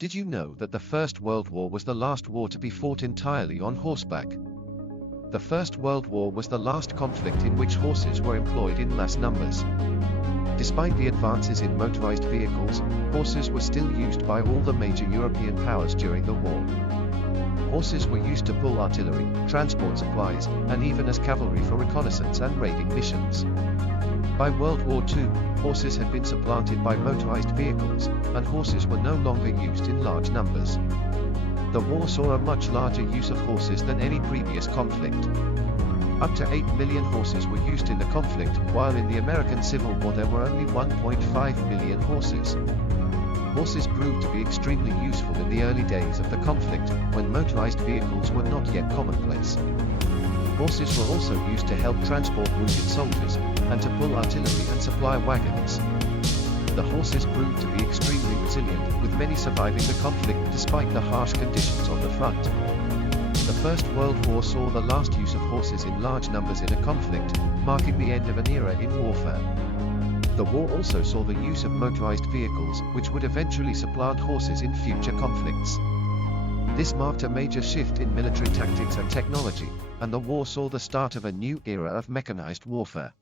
Did you know that the First World War was the last war to be fought entirely on horseback? The First World War was the last conflict in which horses were employed in mass numbers. Despite the advances in motorized vehicles, horses were still used by all the major European powers during the war. Horses were used to pull artillery, transport supplies, and even as cavalry for reconnaissance and raiding missions. By World War II, horses had been supplanted by motorized vehicles, and horses were no longer used in large numbers. The war saw a much larger use of horses than any previous conflict. Up to 8 million horses were used in the conflict, while in the American Civil War there were only 1.5 million horses. Horses proved to be extremely useful in the early days of the conflict, when motorized vehicles were not yet commonplace. Horses were also used to help transport wounded soldiers, and to pull artillery and supply wagons. The horses proved to be extremely resilient, with many surviving the conflict despite the harsh conditions on the front. The First World War saw the last use of horses in large numbers in a conflict, marking the end of an era in warfare. The war also saw the use of motorized vehicles, which would eventually supplant horses in future conflicts. This marked a major shift in military tactics and technology, and the war saw the start of a new era of mechanized warfare.